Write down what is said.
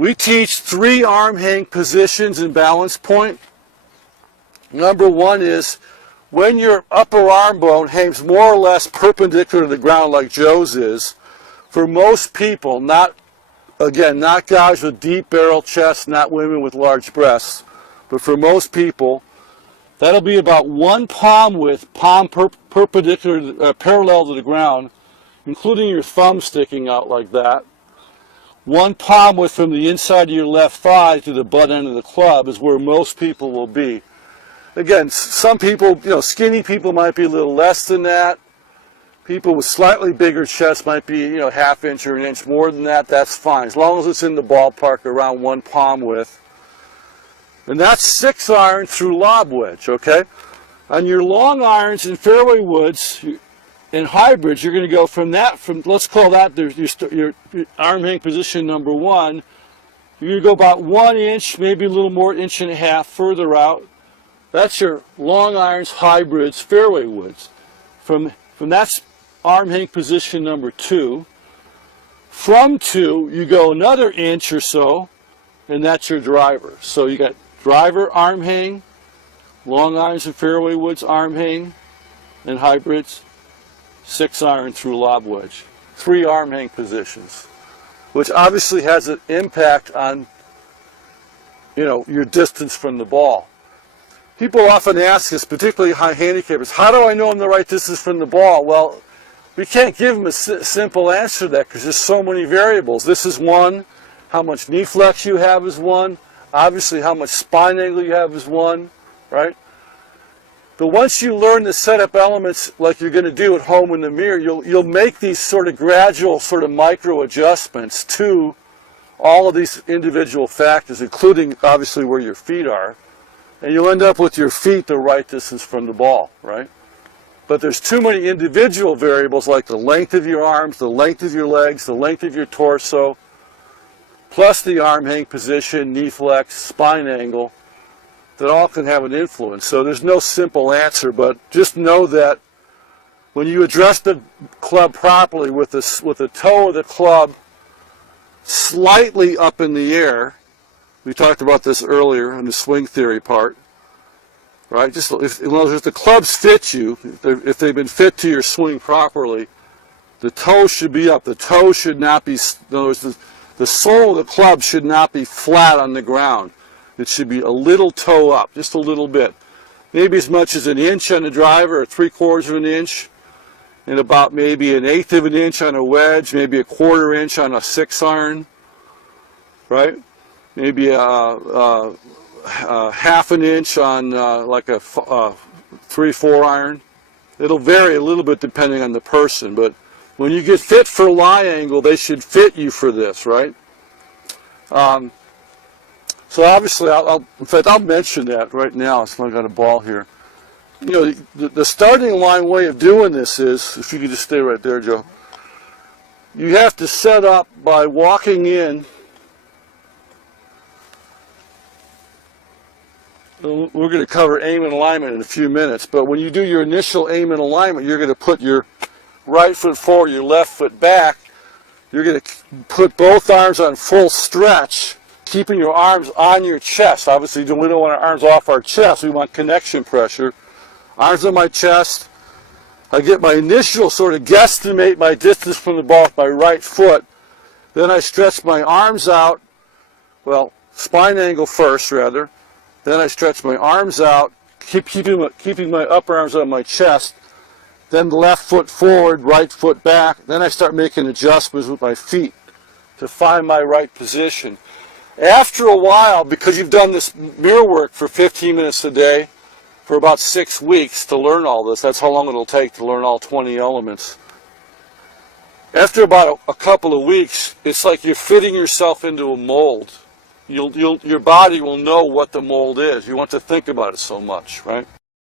We teach 3 arm hang positions in balance point. Number 1 is when your upper arm bone hangs more or less perpendicular to the ground like Joe's is. For most people, not guys with deep barrel chests, not women with large breasts, but for most people, that'll be about 1 palm width, perpendicular, parallel to the ground, including your thumb sticking out like that. 1 palm width from the inside of your left thigh to the butt end of the club is where most people will be. Again, some people, skinny people might be a little less than that. People with slightly bigger chests might be, ½ inch or 1 inch more than that. That's fine, as long as it's in the ballpark around 1 palm width. And that's 6 iron through lob wedge, okay? On your long irons and fairway woods and hybrids, you're going to go from let's call that your arm hang position number 1. You're going to go about 1 inch, maybe a little more, 1.5 inches further out. That's your long irons, hybrids, fairway woods. From that's arm hang position number 2. From 2, you go another inch or so, and that's your driver. So you got driver, arm hang, long irons and fairway woods, arm hang, and hybrids, 6 iron through lob wedge. 3 arm hang positions, which obviously has an impact on, your distance from the ball. People often ask us, particularly high handicappers, how do I know I'm the right distance from the ball? Well, we can't give them a simple answer to that because there's so many variables. This is one. How much knee flex you have is one. Obviously, how much spine angle you have is one, right? But once you learn the setup elements like you're going to do at home in the mirror, you'll make these sort of gradual, sort of micro adjustments to all of these individual factors, including obviously where your feet are. And you'll end up with your feet the right distance from the ball, right? But there's too many individual variables like the length of your arms, the length of your legs, the length of your torso, plus the arm hang position, knee flex, spine angle, that all can have an influence. So there's no simple answer, but just know that when you adjust the club properly with the toe of the club slightly up in the air, we talked about this earlier in the swing theory part, right? Just if the clubs fit you, if they've been fit to your swing properly, the toe should be up. The toe should not be, in other words, the sole of the club should not be flat on the ground. It should be a little toe up, just a little bit. Maybe as much as 1 inch on the driver, or 3/4 of an inch, and about maybe 1/8 of an inch on a wedge, maybe 1/4 inch on a 6 iron, right? Maybe ½ an inch on like a 3/4 iron. It'll vary a little bit depending on the person, but when you get fit for lie angle, they should fit you for this, right? So obviously, in fact, I'll mention that right now. So I've got a ball here. The starting line way of doing this is, if you could just stay right there, Joe. You have to set up by walking in. We're going to cover aim and alignment in a few minutes, but when you do your initial aim and alignment, you're going to put your right foot forward, your left foot back. You're going to put both arms on full stretch, keeping your arms on your chest. Obviously, we don't want our arms off our chest. We want connection pressure. Arms on my chest. I get my initial sort of guesstimate my distance from the ball with my right foot. Then I stretch my arms out, well, spine angle first, rather. Then I stretch my arms out, keeping my upper arms on my chest. Then the left foot forward, right foot back. Then I start making adjustments with my feet to find my right position. After a while, because you've done this mirror work for 15 minutes a day for about 6 weeks to learn all this, that's how long it'll take to learn all 20 elements. After about a couple of weeks, it's like you're fitting yourself into a mold. Your body will know what the mold is. You want to think about it so much, right?